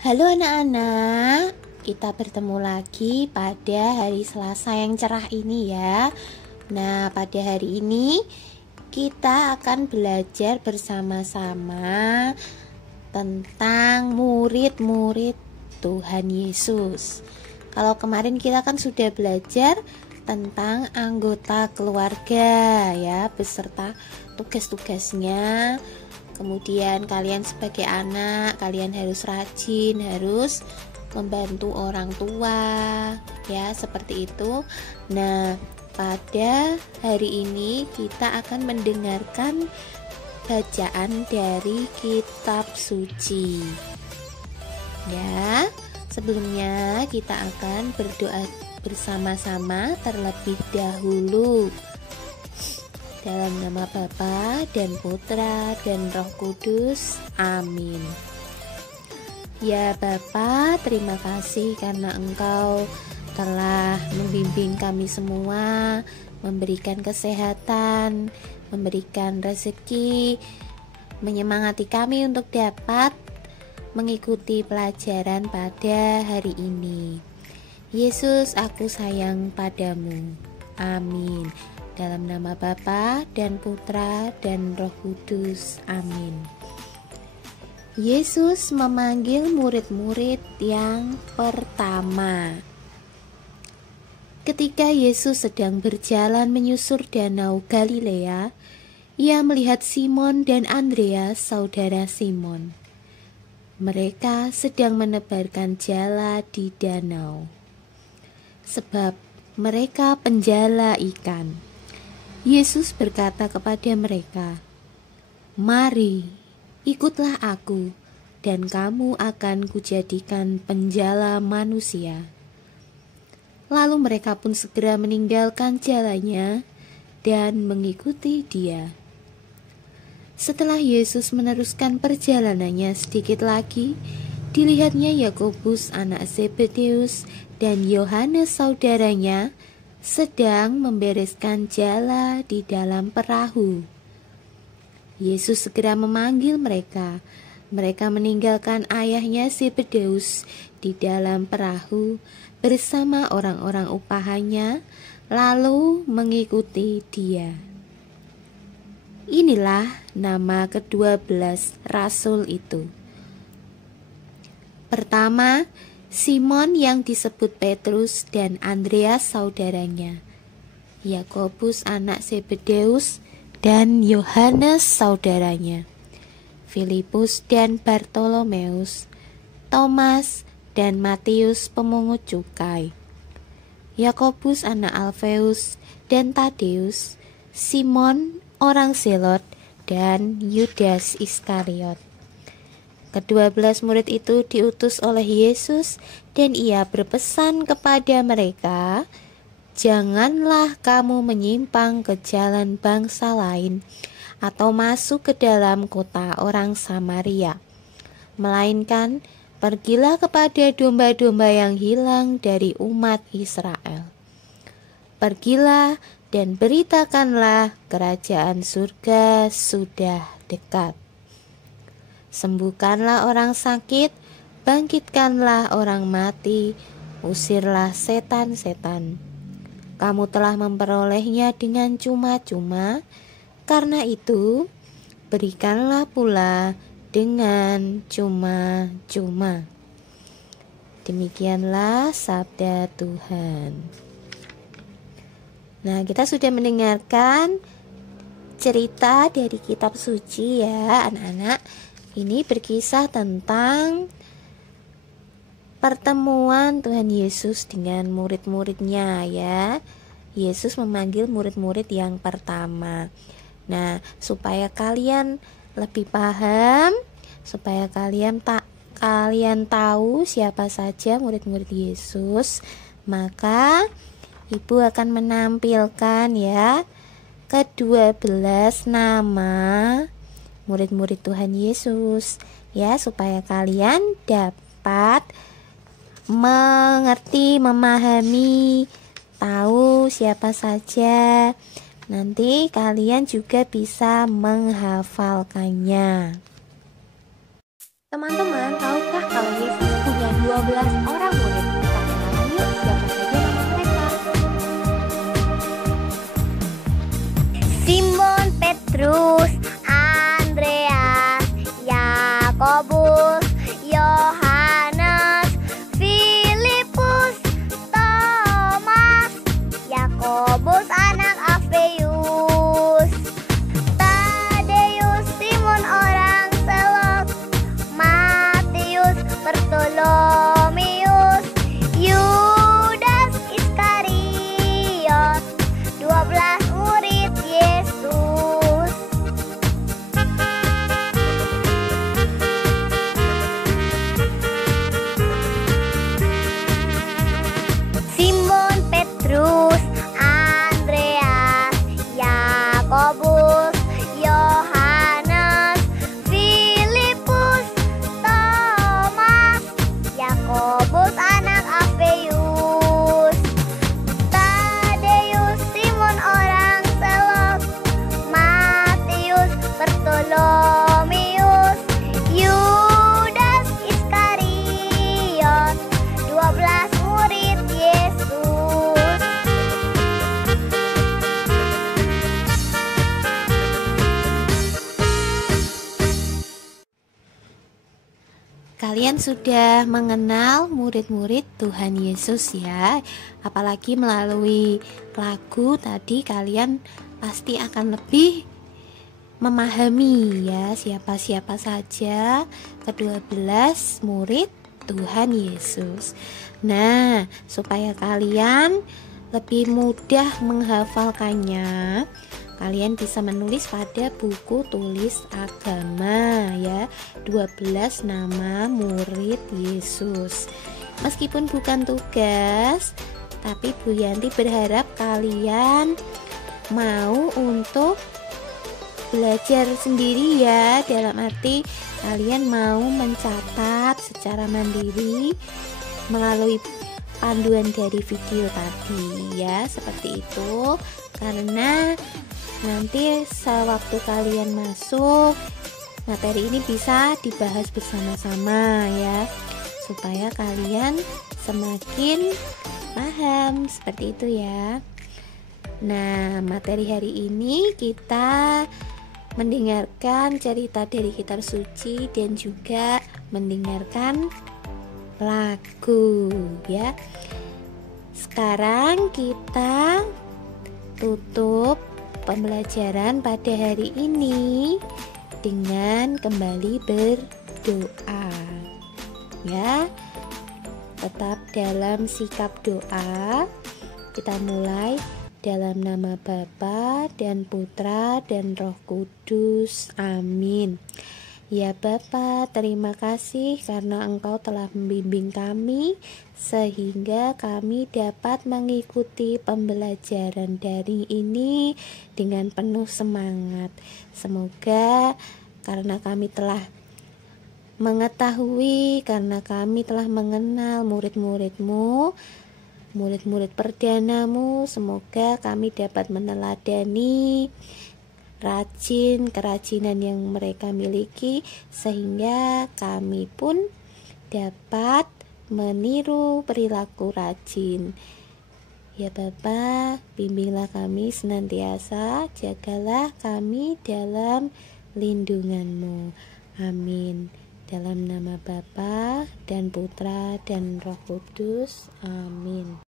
Halo anak-anak, kita bertemu lagi pada hari Selasa yang cerah ini ya. Nah, pada hari ini kita akan belajar bersama-sama tentang murid-murid Tuhan Yesus. Kalau kemarin kita kan sudah belajar tentang anggota keluarga ya, beserta tugas-tugasnya. Kemudian kalian sebagai anak, kalian harus rajin, harus membantu orang tua, ya seperti itu. Nah, pada hari ini kita akan mendengarkan bacaan dari kitab suci. Ya, sebelumnya kita akan berdoa bersama-sama terlebih dahulu. Dalam nama Bapa dan Putra dan Roh Kudus. Amin. Ya Bapa, terima kasih karena Engkau telah membimbing kami semua, memberikan kesehatan, memberikan rezeki, menyemangati kami untuk dapat mengikuti pelajaran pada hari ini. Yesus, aku sayang padamu. Amin. Dalam nama Bapa dan Putra dan Roh Kudus. Amin. Yesus memanggil murid-murid yang pertama. Ketika Yesus sedang berjalan menyusur danau Galilea, ia melihat Simon dan Andreas, saudara Simon. Mereka sedang menebarkan jala di danau, sebab mereka penjala ikan. Yesus berkata kepada mereka, "Mari, ikutlah aku, dan kamu akan kujadikan penjala manusia." Lalu mereka pun segera meninggalkan jalannya dan mengikuti Dia. Setelah Yesus meneruskan perjalanannya sedikit lagi, dilihatnya Yakobus anak Zebedeus dan Yohanes saudaranya sedang membereskan jala di dalam perahu. Yesus segera memanggil mereka. Mereka meninggalkan ayahnya Zebedeus di dalam perahu bersama orang-orang upahannya, lalu mengikuti Dia. Inilah nama ke-12 rasul itu. Pertama, Simon yang disebut Petrus dan Andreas saudaranya, Yakobus anak Zebedeus dan Yohanes saudaranya, Filipus dan Bartolomeus, Thomas dan Matius pemungut cukai, Yakobus anak Alfeus dan Tadeus, Simon orang Zelot dan Yudas Iskariot. Ke-12 murid itu diutus oleh Yesus dan Ia berpesan kepada mereka, "Janganlah kamu menyimpang ke jalan bangsa lain atau masuk ke dalam kota orang Samaria, melainkan pergilah kepada domba-domba yang hilang dari umat Israel. Pergilah dan beritakanlah kerajaan surga sudah dekat. Sembuhkanlah orang sakit, bangkitkanlah orang mati, usirlah setan-setan. Kamu telah memperolehnya dengan cuma-cuma, karena itu berikanlah pula dengan cuma-cuma." Demikianlah sabda Tuhan. Nah, kita sudah mendengarkan cerita dari kitab suci ya anak-anak. Ini berkisah tentang pertemuan Tuhan Yesus dengan murid-muridnya ya. Yesus memanggil murid-murid yang pertama. Nah, supaya kalian lebih paham, supaya kalian tahu siapa saja murid-murid Yesus, maka Ibu akan menampilkan ya ke-12 nama murid-murid Tuhan Yesus ya, supaya kalian dapat mengerti, memahami, tahu siapa saja. Nanti kalian juga bisa menghafalkannya. Teman-teman, tahukah kalau Yesus dengan 12 orang murid. Kita kenalan yuk siapa saja nama mereka. Simon Petrus, Andreas, Yakobus, Yohanes, Filipus, Thomas, Yakobus anak Alfeus, Tadeus, Simon orang Selot, Matius, Bartolomeus, Yudas Iskariot, 12 murid Yesus. Simon Petrus, Andreas, Yakobus, Yohanes, Filipus, Thomas, Yakobus anak Alfeus, Tadeus, Simon orang Selot, Matius, Bartolomeus, Yudas Iskariot, 12 murid Yesus. Kalian sudah mengenal murid-murid Tuhan Yesus ya. Apalagi melalui lagu tadi kalian pasti akan lebih memahami ya siapa-siapa saja ke-12 murid Tuhan Yesus. Nah, supaya kalian lebih mudah menghafalkannya, kalian bisa menulis pada buku tulis agama ya, 12 nama murid Yesus. Meskipun bukan tugas, tapi Bu Yanti berharap kalian mau untuk belajar sendiri ya, dalam arti kalian mau mencatat secara mandiri melalui panduan dari video tadi ya, seperti itu. Karena nanti sewaktu kalian masuk, materi ini bisa dibahas bersama-sama ya, supaya kalian semakin paham, seperti itu ya. Nah, materi hari ini kita mendengarkan cerita dari kitab suci dan juga mendengarkan lagu ya. Sekarang kita tutup pembelajaran pada hari ini dengan kembali berdoa ya. Tetap dalam sikap doa. Kita mulai dalam nama Bapa dan Putra dan Roh Kudus. Amin. Ya Bapa, terima kasih karena Engkau telah membimbing kami sehingga kami dapat mengikuti pembelajaran daring ini dengan penuh semangat. Semoga karena kami telah mengetahui, karena kami telah mengenal murid-murid-Mu, murid-murid perdana-Mu, semoga kami dapat meneladani kerajinan yang mereka miliki, sehingga kami pun dapat meniru perilaku rajin. Ya Bapa, bimbinglah kami senantiasa, jagalah kami dalam lindungan-Mu. Amin. Dalam nama Bapa dan Putra dan Roh Kudus. Amin.